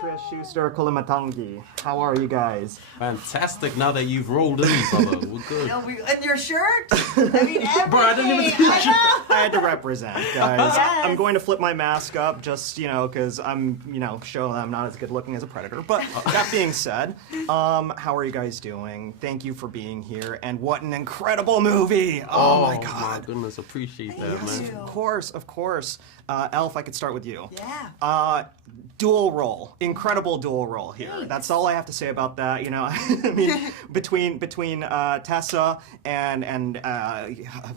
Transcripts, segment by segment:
Dimitrius, Schuster-Koloamatangi. How are you guys? Fantastic. Now that you've rolled in, brother, we're good. No, and your shirt? I mean, everything. Bro, I didn't even see I know. I had to represent, guys. Yes. I'm going to flip my mask up just, because I'm, showing I'm not as good looking as a predator. But that being said, how are you guys doing? Thank you for being here. And what an incredible movie. Oh my God. My goodness, appreciate that, Thank man. you. Of course. Elle, if I could start with you. Yeah. Dual role, incredible dual role here. Thanks. That's all I have to say about that. I mean, between Tessa and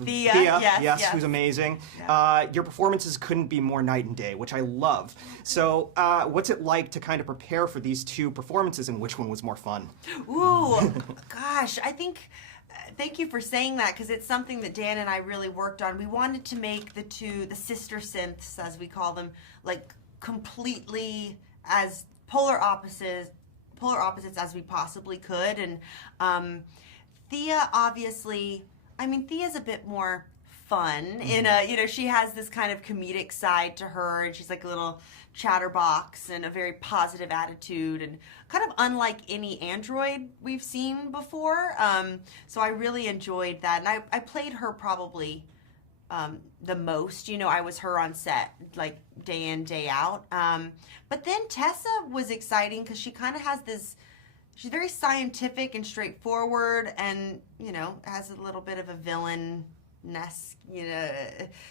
Thea, yes. who's amazing. Yeah. Your performances couldn't be more night and day, which I love. So, what's it like to kind of prepare for these two performances, and which one was more fun? Ooh, gosh, I think. Thank you for saying that, because it's something that Dan and I really worked on. We wanted to make the sister synths, as we call them, like completely as polar opposites as we possibly could. And Thea, obviously, Thea's a bit more fun in a, she has this kind of comedic side to her, and she's like a little chatterbox and a very positive attitude, and kind of unlike any android we've seen before. So I really enjoyed that, and I played her probably the most. I was her on set, like day in, day out. But then Tessa was exciting because she kind of has this, she's very scientific and straightforward, and, has a little bit of a villain-esque,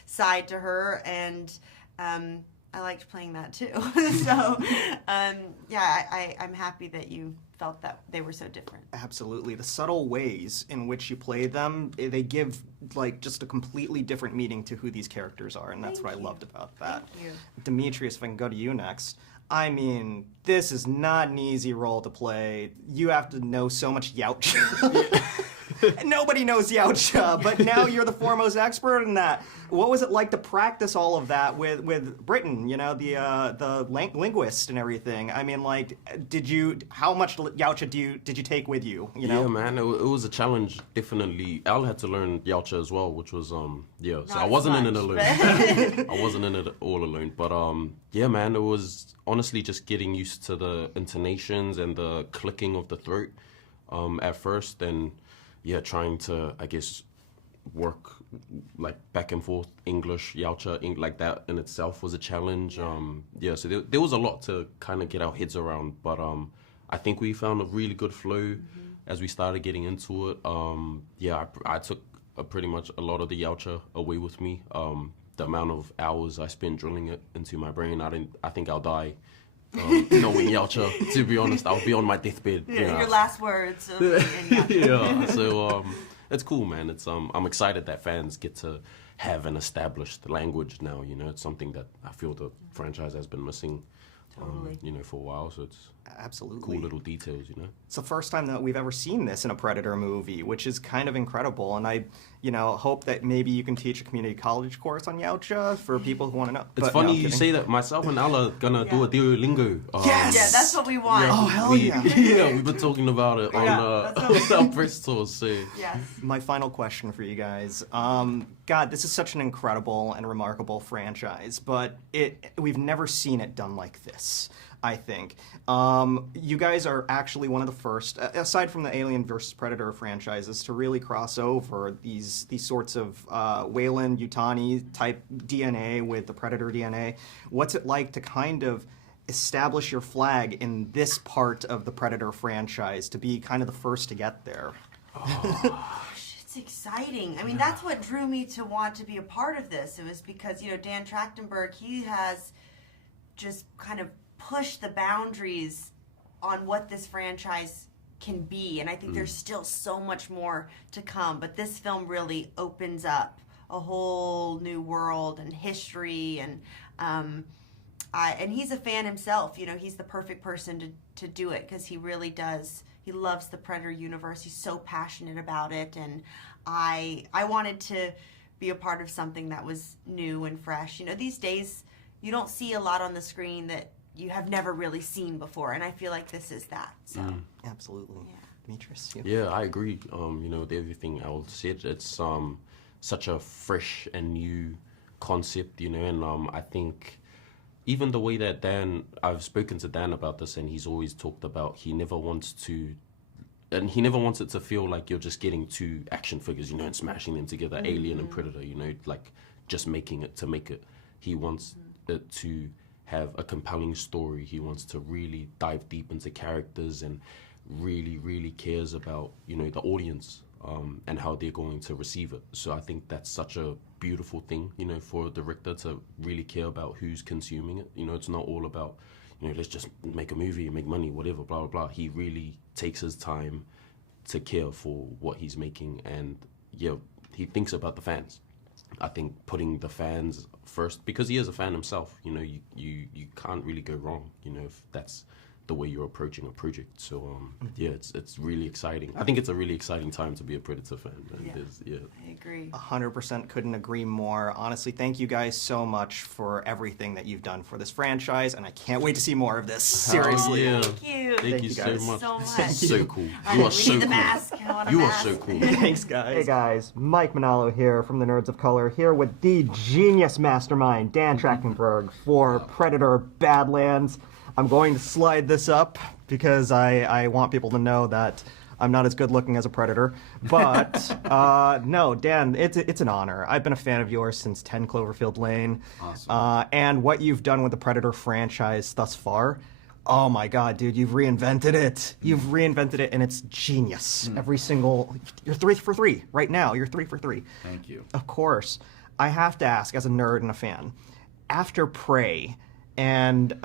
side to her, and I liked playing that too. So, I'm happy that you felt that they were so different. Absolutely. The subtle ways in which you play them, they give like just a completely different meaning to who these characters are, and that's what I loved about that. Thank you. Demetrius, if I can go to you next. This is not an easy role to play. You have to know so much Yautja. Nobody knows Yautja, but now you're the foremost expert in that. What was it like to practice all of that with Britton, the linguist and everything? How much Yautja did you take with you? Yeah, man, it was a challenge, definitely. Elle had to learn Yautja as well, which was, so I wasn't in it alone. I wasn't in it all alone, but yeah, man, it was honestly just getting used to the intonations and the clicking of the throat at first, and yeah, trying to, I guess, work like back and forth English, Yautja, like that in itself was a challenge. So there was a lot to kind of get our heads around, but I think we found a really good flow as we started getting into it. I took pretty much a lot of the Yautja away with me. The amount of hours I spent drilling it into my brain, I think I'll die knowing Yautja. To be honest, I'll be on my deathbed. Your last words. Yeah. So it's cool, man. It's I'm excited that fans get to have an established language now. It's something that I feel the franchise has been missing. Totally. For a while. So it's absolutely cool little details. It's the first time that we've ever seen this in a Predator movie, which is kind of incredible. And I, hope that maybe you can teach a community college course on Yautja for people who want to know. It's funny you say that. Myself and Elle are gonna do a Duolingo. Yes! Yeah, that's what we want. Oh, hell yeah. Yeah, we've been talking about it on our press tours. So. Yes. My final question for you guys. God, this is such an incredible and remarkable franchise, but we've never seen it done like this, I think. You guys are actually one of the first, aside from the Alien vs. Predator franchises, to really cross over these sorts of Weyland, Yutani type DNA with the Predator DNA. What's it like to kind of establish your flag in this part of the Predator franchise, to be kind of the first to get there? It's exciting. That's what drew me to want to be a part of this. It was because, Dan Trachtenberg, he has just kind of pushed the boundaries on what this franchise can be. And I think there's still so much more to come. But this film really opens up a whole new world and history. And he's a fan himself. He's the perfect person to do it, because he really does. He loves the Predator universe. He's so passionate about it, and I wanted to be a part of something that was new and fresh. These days you don't see a lot on the screen that you have never really seen before, and I feel like this is that. So Absolutely. Yeah. Dimitrius? Yeah, I agree. With everything Elle said, it's such a fresh and new concept, and I think even the way that I've spoken to Dan about this, and he's always talked about he never wants it to feel like you're just getting two action figures, and smashing them together, Alien and Predator, like just making it to make it. He wants it to have a compelling story. He wants to really dive deep into characters and really, really cares about, the audience and how they're going to receive it. So I think that's such a beautiful thing, for a director to really care about who's consuming it. It's not all about, let's just make a movie, make money, whatever, blah, blah, blah. He really takes his time to care for what he's making, and he thinks about the fans. I think putting the fans first, because he is a fan himself, you can't really go wrong, if that's the way you're approaching a project. So it's really exciting. I think it's a really exciting time to be a Predator fan. And I agree. 100% couldn't agree more. Honestly, thank you guys so much for everything that you've done for this franchise, and I can't wait to see more of this. Seriously. Yeah. Thank you. Thank you guys so much. So much. So cool. All You right, are so we need the cool. mask. I want a You are mask. so cool. Thanks, guys. Hey guys, Mike Manalo here from the Nerds of Color, here with the genius mastermind, Dan Trachtenberg, for Predator Badlands. I'm going to slide this up because I want people to know that I'm not as good looking as a Predator. But no, Dan, it's an honor. I've been a fan of yours since 10 Cloverfield Lane. Awesome. And what you've done with the Predator franchise thus far, oh my God, dude, you've reinvented it. You've reinvented it, and it's genius. Every single, you're 3 for 3 right now. You're 3 for 3. Thank you. Of course. I have to ask, as a nerd and a fan, after Prey, and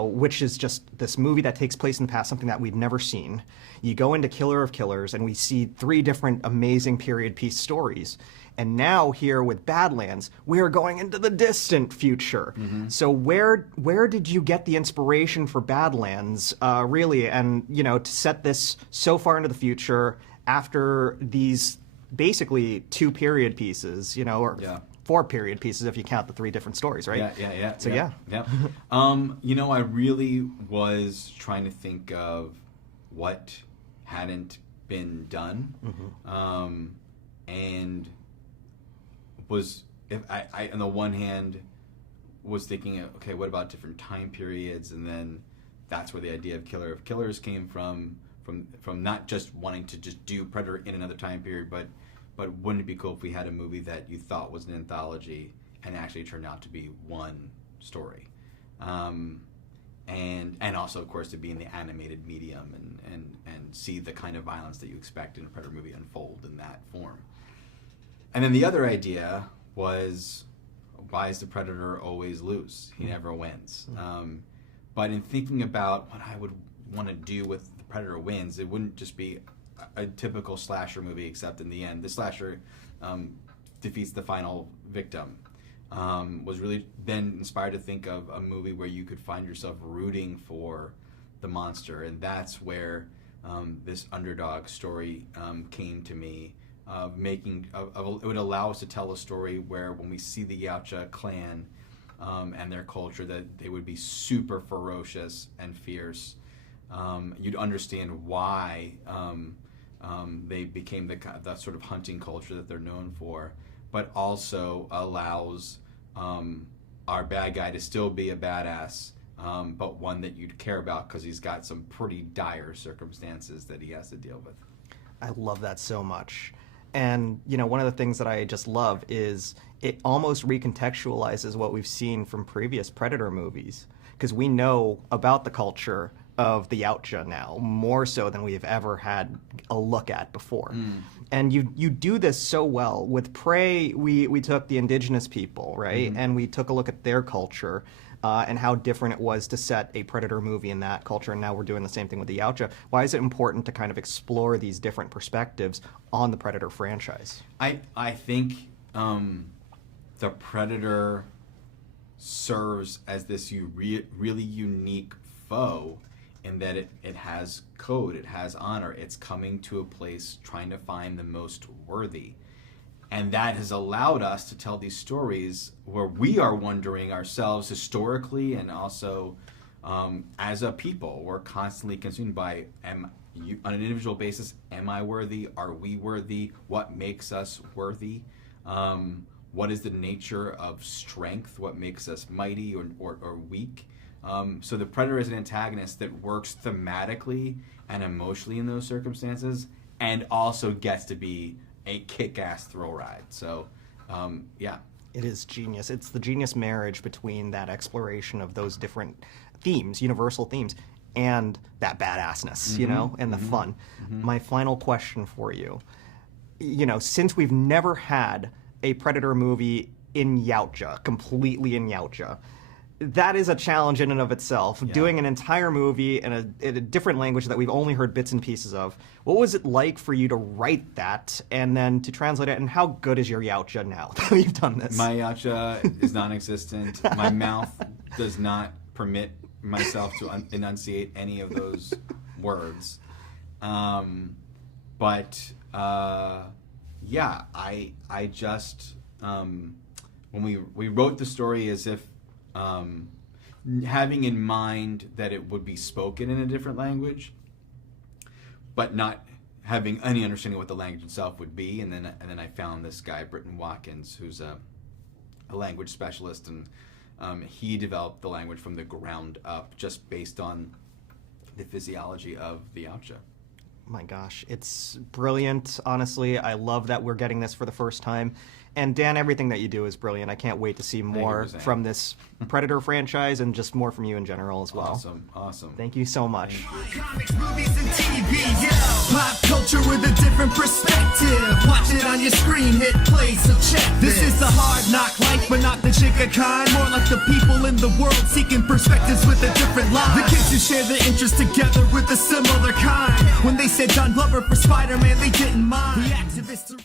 which is just this movie that takes place in the past, something that we've never seen. You go into Killer of Killers, and we see 3 different amazing period piece stories. And now here with Badlands, we are going into the distant future. So where did you get the inspiration for Badlands, really, and to set this so far into the future after these basically 2 period pieces, or 4 period pieces if you count the 3 different stories, right? Yeah. So yeah. I really was trying to think of what hadn't been done, and was, if I on the one hand was thinking, okay, what about different time periods, and then that's where the idea of Killer of Killers came from not just wanting to just do Predator in another time period, but wouldn't it be cool if we had a movie that you thought was an anthology and actually turned out to be one story? And also, of course, to be in the animated medium and see the kind of violence that you expect in a Predator movie unfold in that form. And then the other idea was, why is the Predator always lose? He never wins. But in thinking about what I would want to do with the Predator wins, it wouldn't just be a typical slasher movie, except in the end, the slasher defeats the final victim. Was really then inspired to think of a movie where you could find yourself rooting for the monster, and that's where this underdog story came to me. It would allow us to tell a story where, when we see the Yautja clan and their culture, that they would be super ferocious and fierce. You'd understand why they became the sort of hunting culture that they're known for, but also allows our bad guy to still be a badass, but one that you'd care about because he's got some pretty dire circumstances that he has to deal with. I love that so much. And, one of the things that I just love is it almost recontextualizes what we've seen from previous Predator movies, because we know about the culture of the Yautja now, more so than we've ever had a look at before. And you do this so well. With Prey, we took the indigenous people, right? And we took a look at their culture and how different it was to set a Predator movie in that culture, and now we're doing the same thing with the Yautja. Why is it important to kind of explore these different perspectives on the Predator franchise? I think the Predator serves as this really unique foe, in that it has code, it has honor, it's coming to a place trying to find the most worthy. And that has allowed us to tell these stories where we are wondering ourselves historically, and also as a people, we're constantly consumed by, on an individual basis, am I worthy? Are we worthy? What makes us worthy? what is the nature of strength, what makes us mighty or weak. So the Predator is an antagonist that works thematically and emotionally in those circumstances, and also gets to be a kick-ass thrill ride. So, yeah. It is genius. It's the genius marriage between that exploration of those different themes, universal themes, and that badassness, you know, and the fun. My final question for you, you know, since we've never had a Predator movie in Yautja, completely in Yautja, that is a challenge in and of itself. Yeah. Doing an entire movie in a different language that we've only heard bits and pieces of. What was it like for you to write that and then to translate it? And how good is your Yautja now that we've done this? My Yautja is non-existent. My mouth does not permit myself to enunciate any of those words. But yeah, I just when we wrote the story as if having in mind that it would be spoken in a different language, but not having any understanding what the language itself would be, and then I found this guy, Britton Watkins, who's a language specialist, and he developed the language from the ground up, just based on the physiology of the Yautja. My gosh, it's brilliant. Honestly, I love that we're getting this for the first time. And Dan, everything that you do is brilliant. I can't wait to see more from this Predator franchise and just more from you in general as well. Awesome. Thank you so much. Comics, movies, and TV, yeah. Pop culture with a different perspective. Watch it on your screen, hit play, so check this. This is the hard knock life, but not the chica kind. More like the people in the world seeking perspectives with a different line. The kids who share their interests together with a similar kind. When they said John Glover for Spider-Man, they didn't mind. The activists are